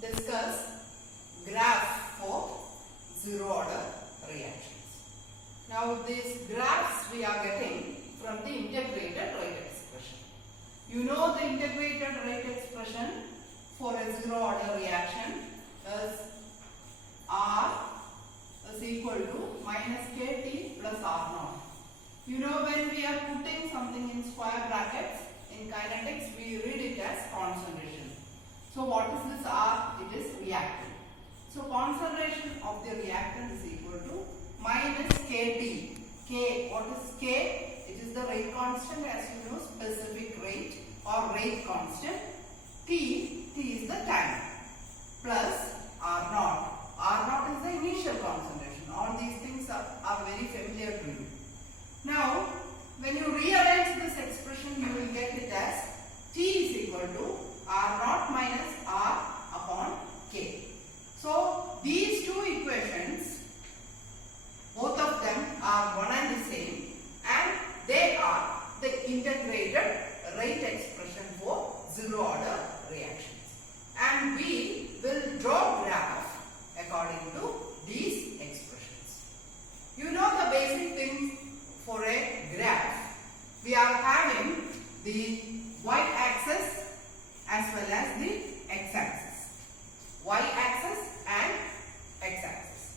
discuss graph for zero order reactions. Now these graphs we are getting from the integrated rate expression. You know the integrated rate expression for a zero order reaction is R is equal to minus KT plus R naught. You know when we are putting something in square brackets in kinetics we read it as concentration. So what is this R? It is reactant. So concentration of the reactant is equal to minus KT. K, what is K? It is the rate constant, as you know, specific rate or rate constant. T is the time, plus R naught. R naught is the initial concentration. All these things are very familiar to you. Now, when you rearrange this expression, you will get it as T is equal to R naught minus R upon K. So, these two equations, both of them are one and the same, and they are the integrated rate expression for zero order reactions. And we will draw graph according to these expressions. You know the basic things for a graph. We are having the y-axis as well as the x-axis. Y-axis and x-axis.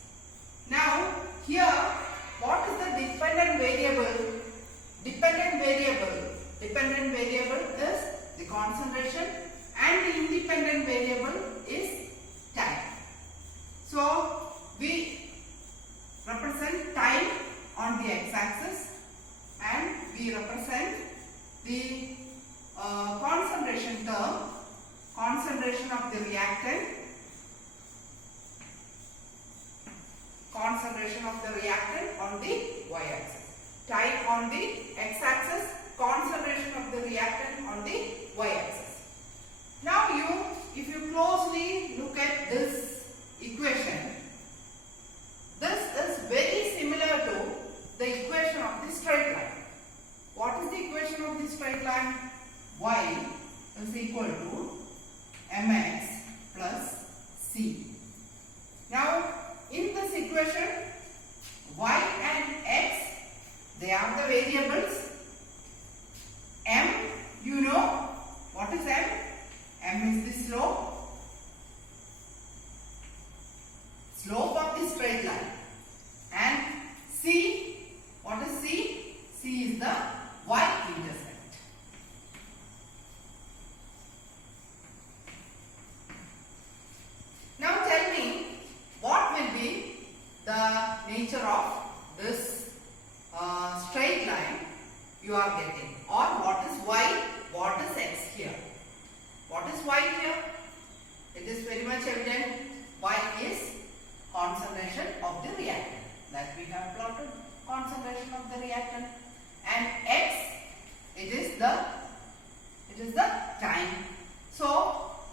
Now, here, what is the dependent variable? Dependent variable is the concentration and the independent variable is time. So, we represent time on the x-axis and we represent the concentration term, concentration of the reactant, on the y-axis. Time on the x-axis, concentration of the reactant on the y-axis. Now if you closely look at this equation, this is very similar to the equation of the straight line. What is the equation of the straight line? Y is equal to mx plus c. Now, in this equation, y and x, they are the variables. M, you know, what is M? M is the slope of the straight line. And C, what is C? C is the y-intercept. Now tell me, what will be the nature of this straight line you are getting? Or what is y, what is x here? What is y here? It is very much evident. Y is concentration of the reactant. That we have plotted, concentration of the reactant. And x, it is the time. So,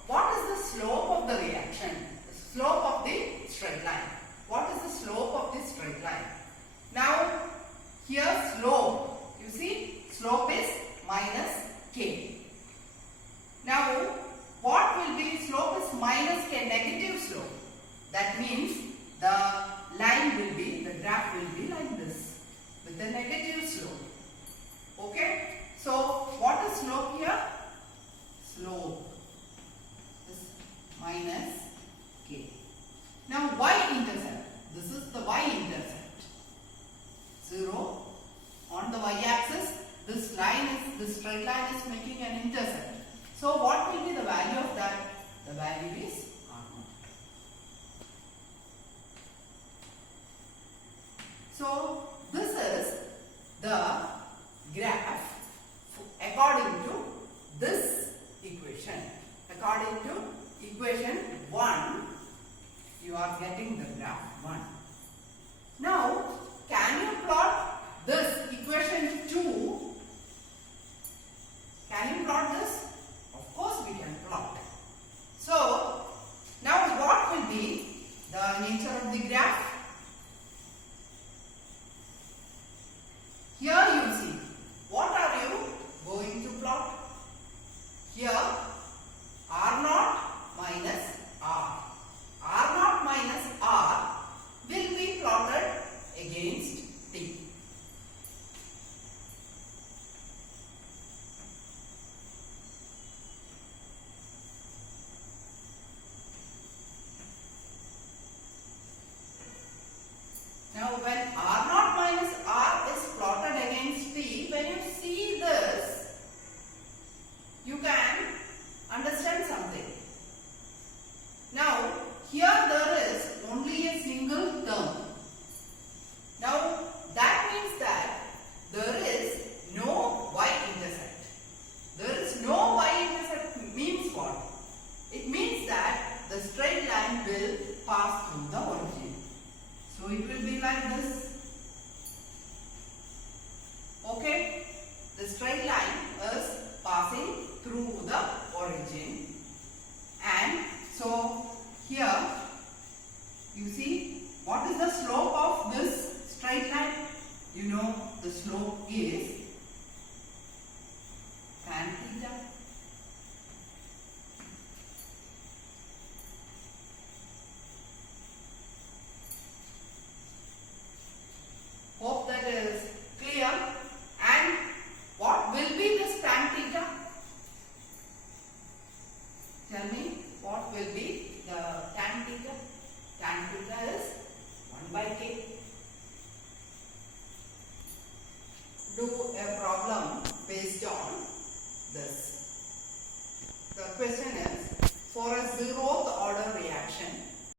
what is the slope of the reaction? The slope of the straight line. What is the slope of the straight line? Now, here slope, you see, slope is minus k. Now, what will be slope is minus k, negative slope. That means the line will be, the graph will be like this, with a negative slope. Okay? So, what is slope here? Slope is minus k. Now, y-intercept. This is the y-intercept. 0 on the y-axis. This line is, this straight line is making an intercept. So, what will be the value of that? The value is R naught. So, this is the graph according to this equation. According to equation 1, you are getting the graph 1. Now,